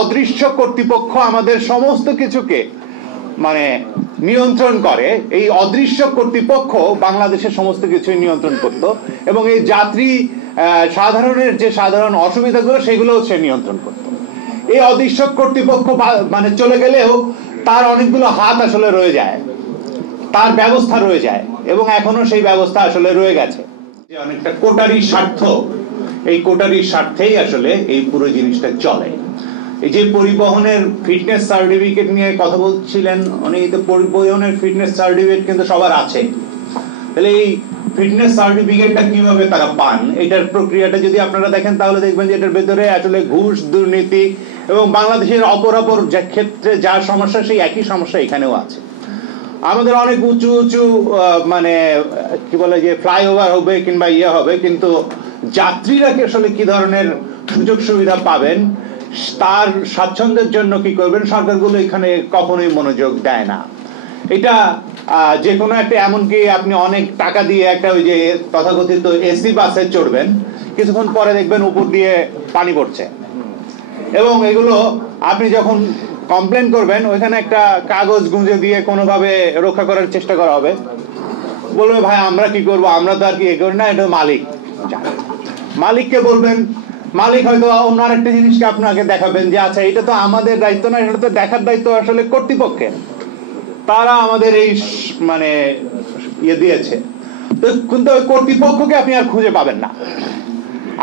অদৃশ্য কর্তৃপক্ষ আমাদের সমস্ত কিছুকে মানে নিয়ন্ত্রণ করে। এই অদৃশ্য কর্তৃপক্ষ বাংলাদেশের সমস্ত কিছুই নিয়ন্ত্রণ করত এবং এই যাত্রী সাধারণের যে সাধারণ অসুবিধাগুলো সেগুলোও সে নিয়ন্ত্রণ করত। এই অদৃশ্য কর্তৃপক্ষ মানে চলে গেলেও তার অনেকগুলো হাত আসলে রয়ে যায়, তার ব্যবস্থা রয়ে যায় এবং এখনো সেই ব্যবস্থা আসলে রয়ে গেছে। যে অনেকটা কোটারি স্বার্থ, এই কোটারির স্বার্থেই আসলে এই পুরো জিনিসটা চলে। এই যে পরিবহনের ফিটনেস সার্টিফিকেট নিয়ে কথা বলছিলেন অনেক, পরিবহনের ফিটনেস সার্টিফিকেট কিন্তু সবার আছে। তাহলে এই ফিটনেস সার্টিফিকেটটা কিভাবে তারা পান, এটার প্রক্রিয়াটা যদি আপনারা দেখেন তাহলে দেখবেন যে এটার ভেতরে আসলে ঘুষ, দুর্নীতি এবং বাংলাদেশের অপরাপর যে ক্ষেত্রে যা সমস্যা সেই একই সমস্যা এখানেও আছে। আমাদের অনেক উঁচু উঁচু মানে কি বলে যে ফ্লাইওভার হবে কিংবা ইয়ে হবে, কিন্তু যাত্রীরা আসলে কি ধরনের সুযোগ সুবিধা পাবেন তার স্বাচ্ছন্দ্যের জন্য কি করবেন সরকারগুলো এখানে কখনোই মনোযোগ দেয় না। এটা যে কোনো একটা, এমনকি আপনি অনেক টাকা দিয়ে একটা ওই যে তথাকথিত এসি বাসে চড়বেন, কিছুক্ষণ পরে দেখবেন উপর দিয়ে পানি পড়ছে এবং এগুলো আপনি যখন কমপ্লেন করবেন ওইখানে একটা কাগজ গুঁজে দিয়ে কোনোভাবে রক্ষা করার চেষ্টা করা হবে, বলবে ভাই আমরা কি করব, আমরা তো আর কি এ করি না, এটা মালিক। মালিককে বলবেন, মালিক হয়তো অন্য আরেকটা জিনিসকে আপনাকে দেখাবেন যে আচ্ছা এটা তো আমাদের দায়িত্ব না, এটা তো দেখার দায়িত্ব আসলে কর্তৃপক্ষের, তারা আমাদের এই মানে ইয়ে দিয়েছে। তো কিন্তু ওই কর্তৃপক্ষকে আপনি আর খুঁজে পাবেন না।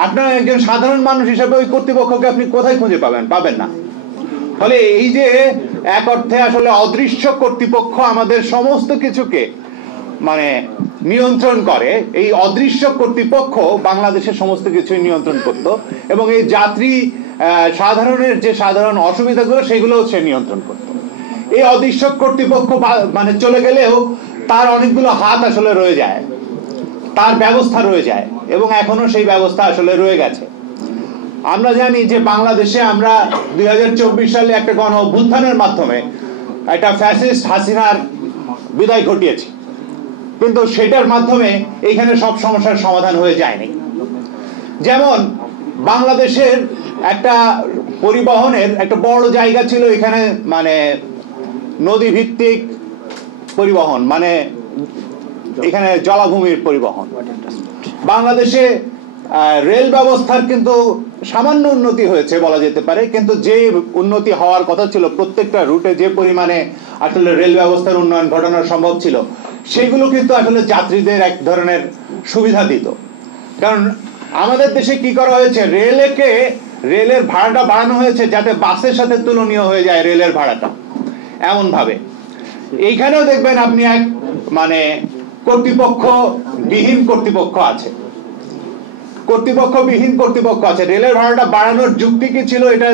আপনার একজন সাধারণ মানুষ হিসেবে ওই কর্তৃপক্ষকে আপনি কোথায় খুঁজে পাবেন না। ফলে এই যে এক অর্থে আসলে অদৃশ্য কর্তৃপক্ষ আমাদের সমস্ত কিছুকে মানে নিয়ন্ত্রণ করে, এই অদৃশ্য কর্তৃপক্ষ বাংলাদেশের সমস্ত কিছুই নিয়ন্ত্রণ করত এবং এই যাত্রী সাধারণের যে সাধারণ অসুবিধাগুলো সেগুলোও সে নিয়ন্ত্রণ করত। এই অদৃশ্য কর্তৃপক্ষ মানে চলে গেলেও তার অনেকগুলো হাত আসলে রয়ে যায়, তার ব্যবস্থা রয়ে যায় এবং এখনো সেই ব্যবস্থা আসলে রয়ে গেছে। আমরা জানি যে বাংলাদেশে আমরা 2024 সালে একটা গণ অভ্যুত্থানের মাধ্যমে একটা ফ্যাসিস্ট হাসিনার বিদায় ঘটিয়েছি, কিন্তু সেটার মাধ্যমে এইখানে সব সমস্যার সমাধান হয়ে যায়নি। যেমন বাংলাদেশের একটা পরিবহনের একটা বড় জায়গা ছিল এখানে, মানে নদী ভিত্তিক পরিবহন, মানে এখানে জলাভূমির পরিবহন। বাংলাদেশে রেল ব্যবস্থার কিন্তু সামান্য উন্নতি হয়েছে বলা যেতে পারে, কিন্তু যে উন্নতি হওয়ার কথা ছিল, প্রত্যেকটা রুটে যে পরিমাণে আসলে রেল ব্যবস্থার উন্নয়ন ঘটানো সম্ভব ছিল সেগুলো কিন্তু আসলে যাত্রীদের এক ধরনের সুবিধা দিত। কারণ আমাদের দেশে কি করা হয়েছে, রেলের ভাড়াটা বাড়ানো হয়েছে যাতে বাসের সাথে তুলনীয় হয়ে যায় রেলের ভাড়াটা, এমন ভাবে। এইখানেও দেখবেন আপনি এক মানে কর্তৃপক্ষবিহীন কর্তৃপক্ষ আছে, রেলের ভাড়াটা বাড়ানোর যুক্তি কি ছিল, এটা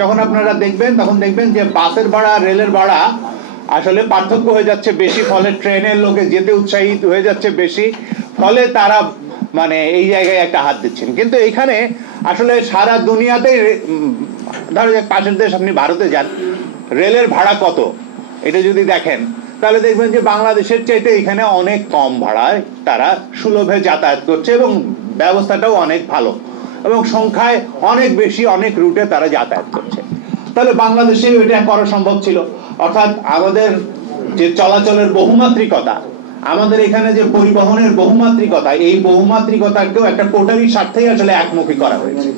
যখন আপনারা দেখবেন তখন দেখবেন যে বাসের ভাড়া আর রেলের ভাড়া আসলে পার্থক্য হয়ে যাচ্ছে বেশি, ফলে ট্রেনের লোকে যেতে উৎসাহিত হয়ে যাচ্ছে বেশি, ফলে তারা মানে এই জায়গায় একটা হাত দিচ্ছেন। কিন্তু এখানে আসলে সারা দুনিয়াতে, ধরো পাশের দেশ আপনি ভারতে যান, রেলের ভাড়া কত এটা যদি দেখেন তাহলে দেখবেন যে বাংলাদেশের চাইতে এখানে অনেক কম ভাড়ায় তারা সুলভে যাতায়াত করছে এবং ব্যবস্থাটাও অনেক ভালো এবং সংখ্যায় অনেক বেশি, অনেক রুটে তারা যাতায়াত করছে। তাহলে বাংলাদেশে এটা করা সম্ভব ছিল। অর্থাৎ আমাদের যে চলাচলের বহুমাত্রিকতা, আমাদের এখানে যে পরিবহনের বহুমাত্রিকতা, এই বহুমাত্রিকতাকেও একটা কোটারি স্বার্থেই আসলে একমুখী করা হয়েছে।